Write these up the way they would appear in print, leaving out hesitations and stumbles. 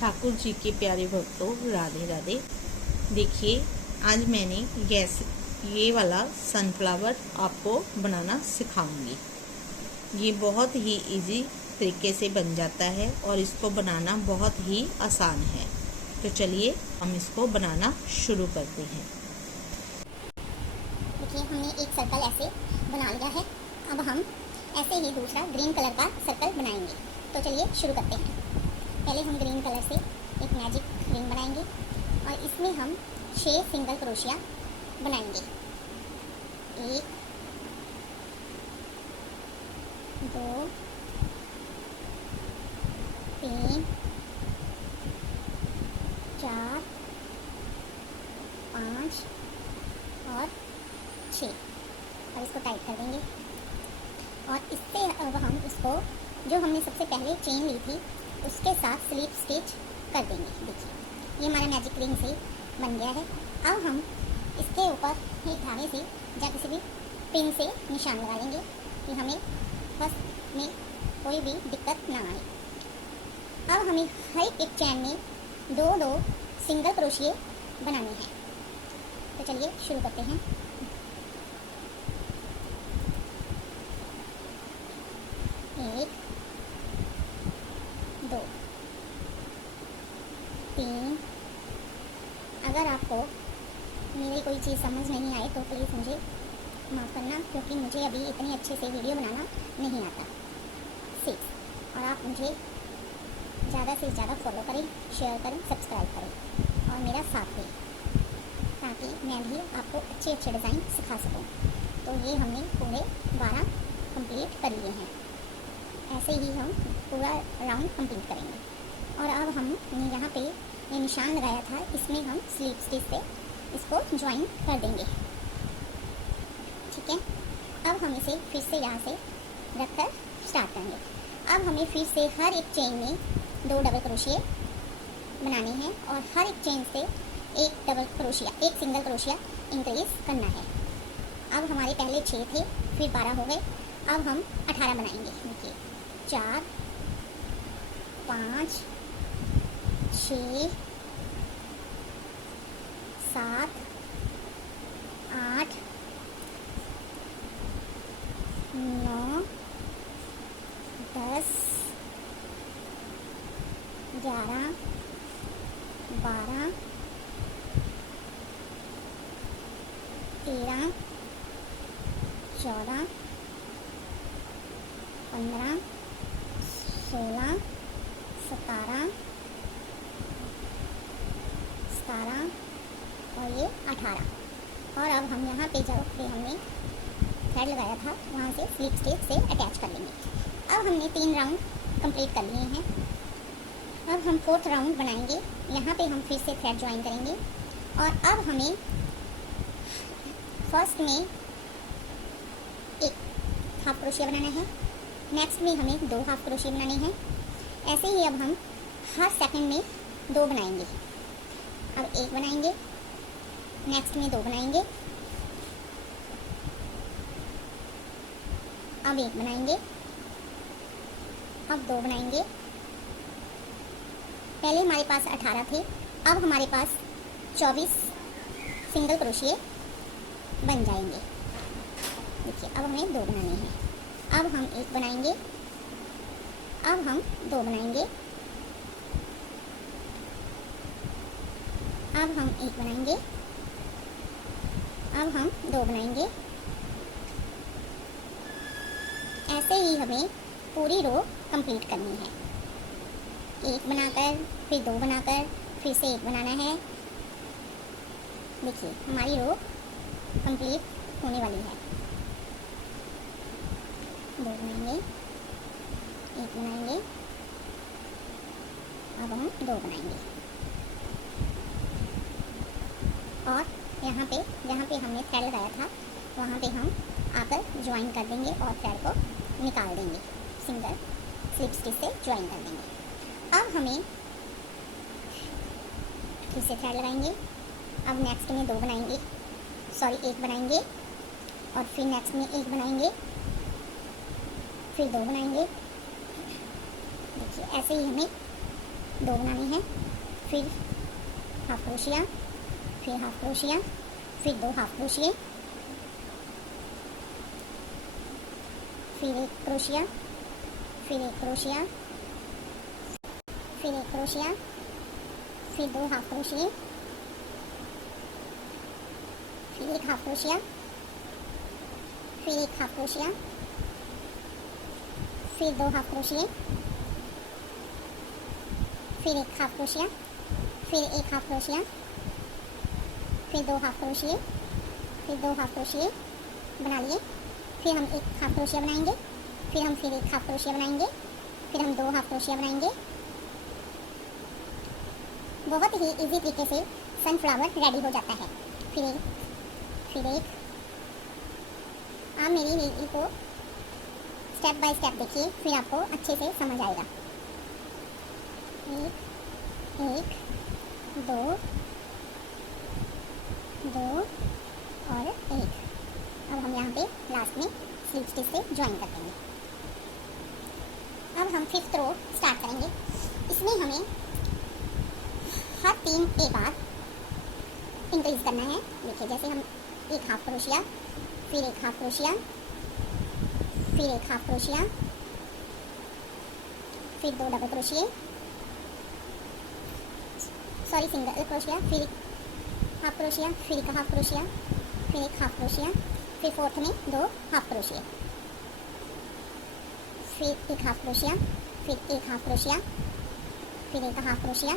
ठाकुर जी के प्यारे भक्तों, राधे राधे। देखिए, आज मैंने ये वाला सनफ्लावर आपको बनाना सिखाऊंगी। ये बहुत ही इजी तरीके से बन जाता है और इसको बनाना बहुत ही आसान है। तो चलिए हम इसको बनाना शुरू करते हैं। देखिए, हमने एक सर्कल ऐसे बना लिया है। अब हम ऐसे ही दूसरा ग्रीन कलर का सर्कल बनाएंगे। तो चलिए शुरू करते हैं। पहले हम ग्रीन कलर से एक मैजिक रिंग बनाएंगे और इसमें हम 6 सिंगल क्रोशिया बनाएंगे। 1 2 3 4 5 और 6 और इसको टाइट कर देंगे। और इससे अब हम इसको जो हमने सबसे पहले चेन ली थी उसके साथ स्लिप स्टिच कर देंगे। देखिए, ये हमारा मैजिक रिंग से बन गया है। अब हम इसके ऊपर एक धागे से या किसी भी पिन से निशान लगा लेंगे कि हमें फर्स्ट में कोई भी दिक्कत ना आए। अब हमें हर एक चैन में 2-2 सिंगल क्रोशिये बनाने हैं। तो चलिए शुरू करते हैं। एक 2 3। अगर आपको मेरी कोई चीज़ समझ नहीं आए तो प्लीज़ मुझे माफ़ करना, क्योंकि मुझे अभी इतनी अच्छे से वीडियो बनाना नहीं आता। 6 और आप मुझे ज़्यादा से ज़्यादा फॉलो करें, शेयर करें, सब्सक्राइब करें और मेरा साथ दें, ताकि मैं भी आपको अच्छे अच्छे डिज़ाइन सिखा सकूं। तो ये हमने पूरे 12 कंप्लीट कर लिए हैं। ऐसे ही हम पूरा राउंड कंप्लीट करेंगे। और अब हमने यहाँ पे ये निशान लगाया था, इसमें हम स्लीप स्टिच से इसको ज्वाइन कर देंगे। ठीक है, अब हम इसे फिर से यहाँ से रखकर स्टार्ट करेंगे। अब हमें फिर से हर एक चेन में 2 डबल क्रोशिये बनाने हैं और हर एक चेन से एक सिंगल क्रोशिया इंक्रीज करना है। अब हमारे पहले 6 थे, फिर 12 हो गए। अब हम 18 बनाएंगे। देखिए, 4 5 6 7 8 9 10 11 12 13 14 15 16 17 और ये 18। और अब हम यहाँ पे जब पे हमने थ्रेड लगाया था वहाँ से स्लिप स्टिच से अटैच कर लेंगे। अब हमने 3 राउंड कंप्लीट कर लिए हैं। अब हम 4th राउंड बनाएंगे। यहाँ पे हम फिर से थ्रेड ज्वाइन करेंगे और अब हमें फर्स्ट में एक हाफ क्रोशिया बनाना है, नेक्स्ट में हमें 2 हाफ क्रोशिया बनाने हैं। ऐसे ही अब हम हर सेकंड में 2 बनाएंगे। अब 1 बनाएंगे, नेक्स्ट में 2 बनाएंगे, अब 1 बनाएंगे, अब 2 बनाएंगे। पहले हमारे पास 18 थे, अब हमारे पास 24 सिंगल क्रोशिये बन जाएंगे। देखिए, अब हमें 2 बनाने हैं। अब हम 1 बनाएंगे, अब हम 2 बनाएंगे, अब हम 1 बनाएंगे, अब हम 2 बनाएंगे। ऐसे ही हमें पूरी रो कंप्लीट करनी है। 1 बनाकर फिर 2 बनाकर फिर से 1 बनाना है। देखिए, हमारी रो कंप्लीट होने वाली है। 2 बनाएंगे, 1 बनाएंगे, अब हम 2 बनाएंगे। और यहाँ पे जहाँ पे हमने थ्रेड लगाया था वहाँ पे हम आकर ज्वाइन कर देंगे और थ्रेड को निकाल देंगे। सिंगल स्लिप स्टिच से ज्वाइन कर देंगे। अब हमें फिर से थ्रेड लगाएंगे। अब नेक्स्ट में 2 बनाएंगे, 1 बनाएंगे और फिर नेक्स्ट में 1 बनाएंगे, फिर 2 बनाएंगे। देखिए, ऐसे ही हमें दो बनानी है, फिर हाफ क्रोशिया, फिर हाफ क्रोशिया, फिर दो हाफ क्रोशिए, फिर एक क्रोशिया, फिर एक क्रोशिया, फिर एक क्रोशिया, फिर दो हाफ क्रोशिए, फिर एक हाफ क्रोशिया, फिर एक हाफ क्रोशिया, फिर दो हाफ क्रोशिए, फिर एक हाफ क्रोशिया, फिर एक हाफ क्रोशिया, फिर दो हाफ क्रोशिए, फिर दो हाफ क्रोशिए बना लिए। फिर हम एक हाफ क्रोशिया बनाएंगे, फिर हम फिर एक हाफ क्रोशिया बनाएंगे, फिर हम दो हाफ क्रोशिया बनाएंगे। बहुत ही इजी तरीके से सनफ्लावर रेडी हो जाता है। फिर एक आप मेरी वीडियो को स्टेप बाय स्टेप देखिए, फिर आपको अच्छे से समझ आएगा। एक, दो, दो और एक। अब हम यहाँ पे लास्ट में स्लिप स्टिच से ज्वाइन कर देंगे। अब हम फिफ्थ रो स्टार्ट करेंगे। इसमें हमें हर 3 के बाद इंक्रीज करना है। देखिए, जैसे हम एक हाफ क्रोशिया, फिर एक हाफ क्रोशिया, फिर एक हाफ क्रोशिया, फिर दो double crochet, sorry single crochet, फिर हाफ क्रोशिया, फिर एक हाफ क्रोशिया, फिर एक हाफ क्रोशिया, फिर फोर्थ में दो हाफ क्रोशिया, फिर एक हाफ क्रोशिया, फिर एक हाफ क्रोशिया, फिर एक हाफ क्रोशिया,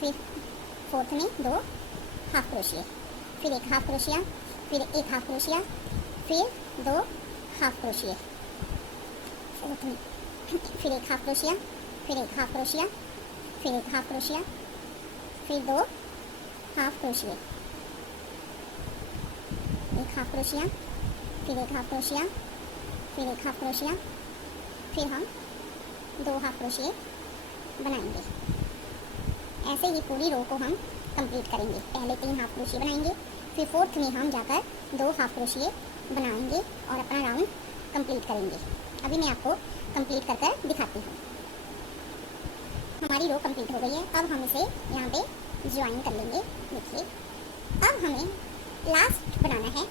फिर फोर्थ में दो हाफ क्रोशिया, फिर एक हाफ क्रोशिया, फिर एक हाफ क्रोशिया, फिर दो हाफ क्रोशिया, फोर्थ में फिर एक हाफ क्रोशिया, फिर एक हाफ क्रोशिया, फिर एक हाफ क्रोशिया, फिर दो हाफ क्रोशिया, एक हाफ क्रोशिया, फिर एक हाफ क्रोशिया, फिर एक हाफ क्रोशिया, फिर हम दो हाफ क्रोशिया बनाएंगे। ऐसे ही पूरी रो को हम कंप्लीट करेंगे। पहले 3 हाफ क्रोशिया बनाएंगे, फिर फोर्थ में हम जाकर दो हाफ क्रोशिया बनाएंगे और अपना राउंड कंप्लीट करेंगे। अभी मैं आपको कंप्लीट कर कर दिखाती हूँ। हमारी रो कंप्लीट हो गई है। अब हम इसे यहाँ पे ज्वाइन कर लेंगे। देखिए, अब हमें लास्ट बनाना है।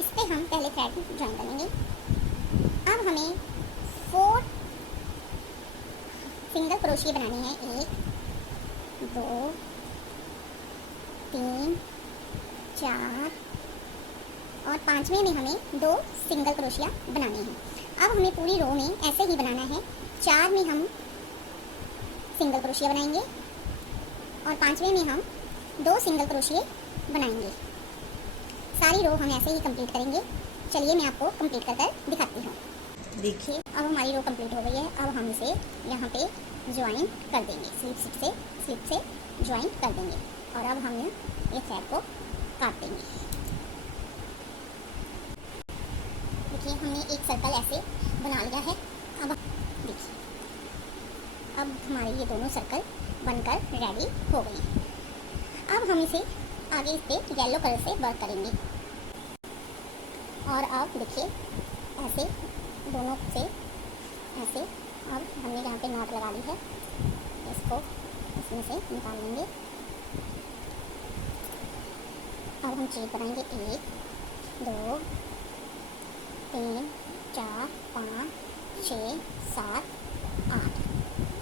इस पर हम पहले थ्रेड ज्वाइन कर लेंगे। अब हमें 4 सिंगल क्रोशिया बनाने हैं। 1, 2, 3, 4 और 5वें में हमें 2 सिंगल क्रोशिया बनाने हैं। अब हमें पूरी रो में ऐसे ही बनाना है। 4 में हम सिंगल क्रोशिया बनाएंगे और 5वें में हम 2 सिंगल क्रोशिया बनाएंगे। सारी रो हम ऐसे ही कंप्लीट करेंगे। चलिए मैं आपको कंप्लीट कर दिखाती हूँ। देखिए, अब हमारी रो कंप्लीट हो गई है। अब हम इसे यहाँ पे ज्वाइन कर देंगे। स्लिप से ज्वाइन कर देंगे और अब हम ये थ्रेड को काट देंगे। देखिए, हमने एक सर्कल ऐसे बना लिया है। अब देखिए, अब हमारे ये दोनों सर्कल बनकर रेडी हो गई हैं। अब हम इसे आगे इस पर येलो कलर से वर्क करेंगे। और अब देखिए, ऐसे दोनों से ऐसे अब हमने यहाँ पे नॉट लगा ली है, इसको इसमें से निकाल लेंगे। अब हम चेन बनाएंगे 1, 2, 3, 4, 5, 6, 7, 8।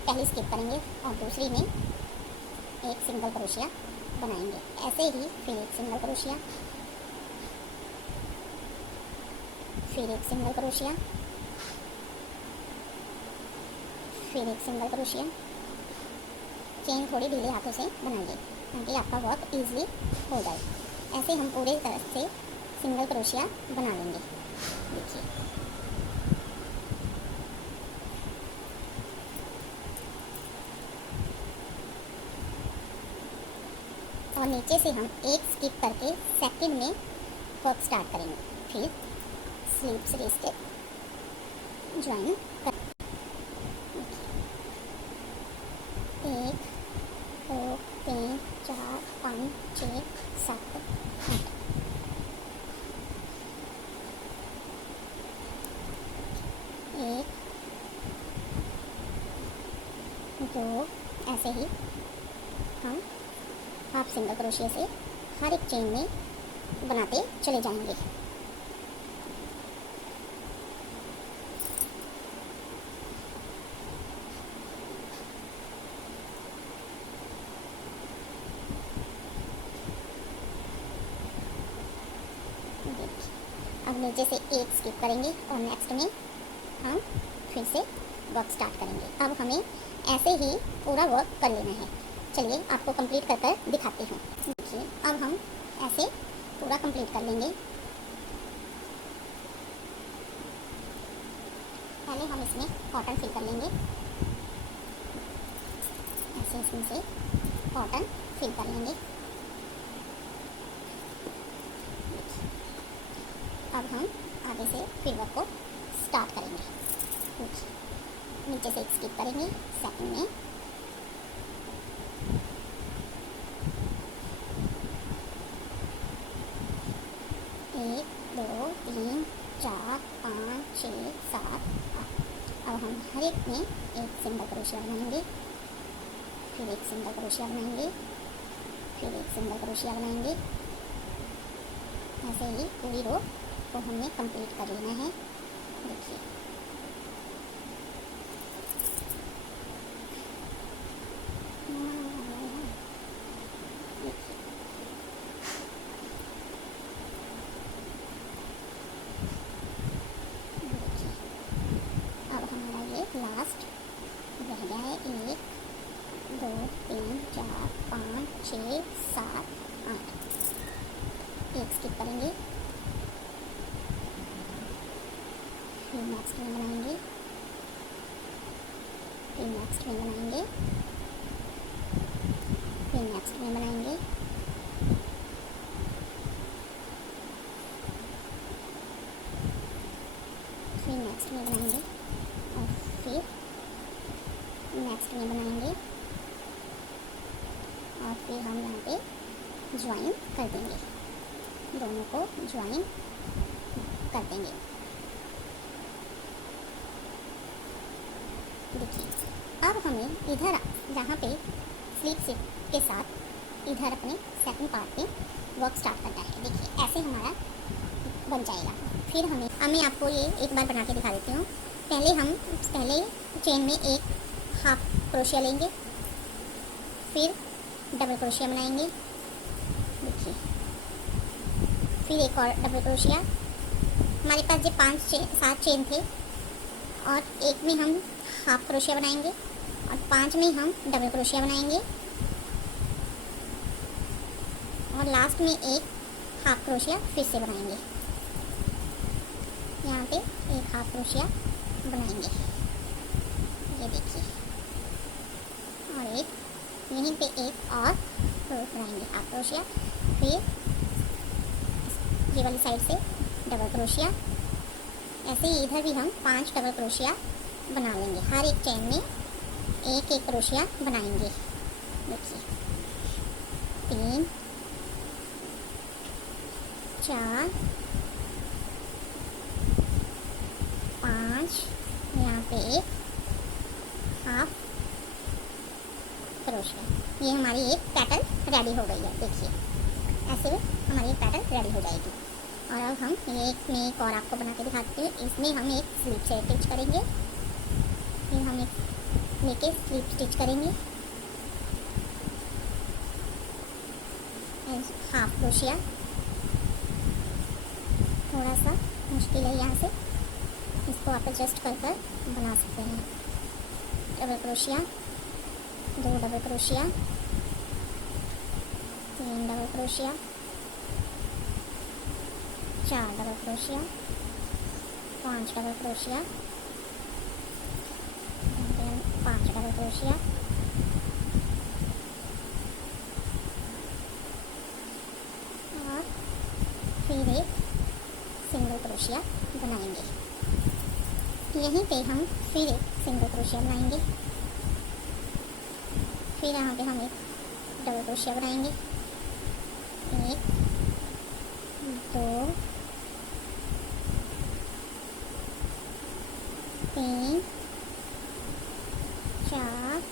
पहली स्किप करेंगे और दूसरी में एक सिंगल क्रोशिया बनाएंगे। ऐसे ही फिर एक सिंगल क्रोशिया, फिर एक सिंगल क्रोशिया, फिर एक सिंगल क्रोशिया। चेन थोड़ी ढीले हाथों से बनाइए ताकि आपका वर्क इजीली हो जाए। ऐसे हम पूरे तरह से सिंगल क्रोशिया बना लेंगे। देखिए, और नीचे से हम एक स्किप करके सेकंड में वर्क स्टार्ट करेंगे। फिर स्लिप स्टिच ज्वाइन कर 1, 2, 3, 4, 5, 6, 7, 8। एक, दो, ऐसे ही हम हाफ सिंगल क्रोशिया से हर एक चेन में बनाते चले जाएंगे। अब नीचे से एक स्किप करेंगे और नेक्स्ट में हम फिर से वर्क स्टार्ट करेंगे। अब हमें ऐसे ही पूरा वर्क कर लेना है। चलिए आपको कंप्लीट कर कर दिखाती हूँ। देखिए अब हम ऐसे पूरा कंप्लीट कर लेंगे। पहले हम इसमें कॉटन फिल कर लेंगे। ऐसे इसमें से कॉटन फिल कर लेंगे। अब हम आगे से फिर वर्क को स्टार्ट करेंगे। नीचे से एक स्किप करेंगे सेकंड में, एक दो तीन चार पाँच छः सात आठ। अब हम हर एक में एक सिंगल क्रोशिया बनाएंगे, फिर एक सिंगल क्रोशिया बनाएंगे, फिर एक सिंगल क्रोशिया बनाएंगे। ऐसे ही पूरी रो को हमने कंप्लीट कर लेना है। देखिए अब हमारा ये लास्ट रह गया है। एक दो तीन चार पाँच छः सात आठ। एक स्किप करेंगे, फिर नेक्स्ट में बनाएंगे, फिर नेक्स्ट में बनाएंगे, फिर नेक्स्ट में बनाएंगे, फिर नेक्स्ट में बनाएंगे और फिर नेक्स्ट में बनाएंगे और फिर हम यहाँ पे ज्वाइन कर देंगे, दोनों को ज्वाइन कर देंगे। देखिए अब हमें इधर जहाँ पे स्लीप सिप के साथ इधर अपने सेकंड पार्ट पे वर्क स्टार्ट करना है। देखिए ऐसे हमारा बन जाएगा। फिर हमें आपको ये एक बार बना के दिखा देती हूँ। पहले चेन में एक हाफ क्रोशिया लेंगे, फिर डबल क्रोशिया बनाएंगे। देखिए फिर एक और डबल क्रोशिया। हमारे पास जो 5-7 चेन थे और एक में हम हाफ क्रोशिया बनाएंगे और 5 में हम डबल क्रोशिया बनाएंगे और लास्ट में एक हाफ क्रोशिया फिर से बनाएंगे। यहाँ पे एक हाफ क्रोशिया बनाएंगे, ये देखिए, और एक यहीं पे एक और बनाएंगे हाफ क्रोशिया। फिर ये वाली साइड से डबल क्रोशिया। ऐसे ही इधर भी हम 5 डबल क्रोशिया बना लेंगे। हर एक चेन में एक एक क्रोशिया बनाएंगे। देखिए 3 4 5, यहाँ पे एक हाफ क्रोशिया। ये हमारी एक पैटर्न रेडी हो गई है। देखिए ऐसे में हमारी एक पैटर्न रेडी हो जाएगी। और अब हम ये एक में एक और आपको बना के दिखाते हैं। इसमें हम एक स्लीप से अटैच करेंगे, फिर हम एक लेके स्लीप स्टिच करेंगे, हाफ क्रोशिया। थोड़ा सा मुश्किल है यहाँ से, इसको आप एडजस्ट कर कर बना सकते हैं। Double crochet, 2 double crochet, 3 double crochet, 4 double crochet, 5 double crochet, 5 double crochet, और फिर एक सिंगल क्रोशिया बनाएंगे। यहीं पे हम फिर एक सिंगल क्रोशिया बनाएंगे, फिर यहाँ पे हम एक डबल क्रोशिया बनाएंगे। 1 2 3 4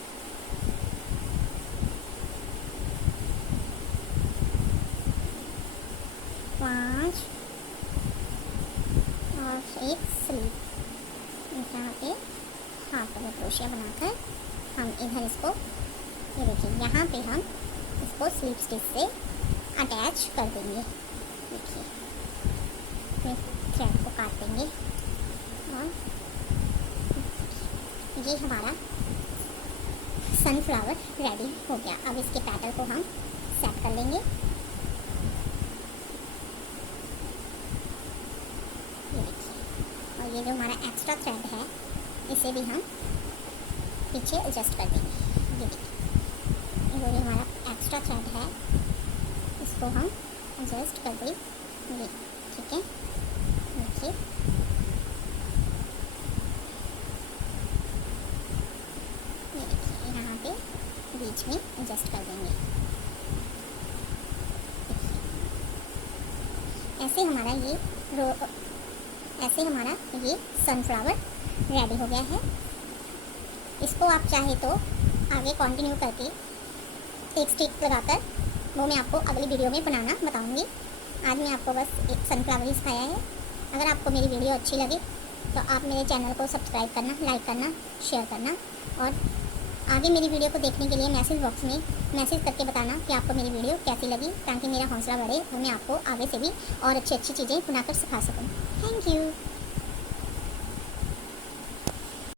क्रोशिया बनाकर हम इधर इसको, ये देखिए यहाँ पे हम इसको स्लिप स्टिच से अटैच कर देंगे। देखिए थ्रेड को काट देंगे और ये हमारा सनफ्लावर रेडी हो गया। अब इसके पैटर्न को हम सेट कर लेंगे। ये देखिए, और ये जो हमारा एक्स्ट्रा थ्रेड है इसे भी हम पीछे एडजस्ट कर देंगे। ये देखिए, ये जो हमारा एक्स्ट्रा थ्रेड है इसको हम एडजस्ट कर देंगे। ठीक है, देखिए यहाँ पे बीच में एडजस्ट कर देंगे। ऐसे हमारा ये सनफ्लावर रेडी हो गया है। इसको आप चाहे तो आगे कंटिन्यू करके एक स्टिक लगाकर वो मैं आपको अगली वीडियो में बनाना बताऊंगी। आज मैं आपको बस एक सनफ्लावर ही सिखाया है। अगर आपको मेरी वीडियो अच्छी लगे तो आप मेरे चैनल को सब्सक्राइब करना, लाइक करना, शेयर करना और आगे मेरी वीडियो को देखने के लिए मैसेज बॉक्स में मैसेज करके बताना कि आपको मेरी वीडियो कैसी लगी, ताकि मेरा हौसला बढ़े और मैं आपको आगे से भी और अच्छी अच्छी चीज़ें बनाकर सिखा सकूँ। Thank you.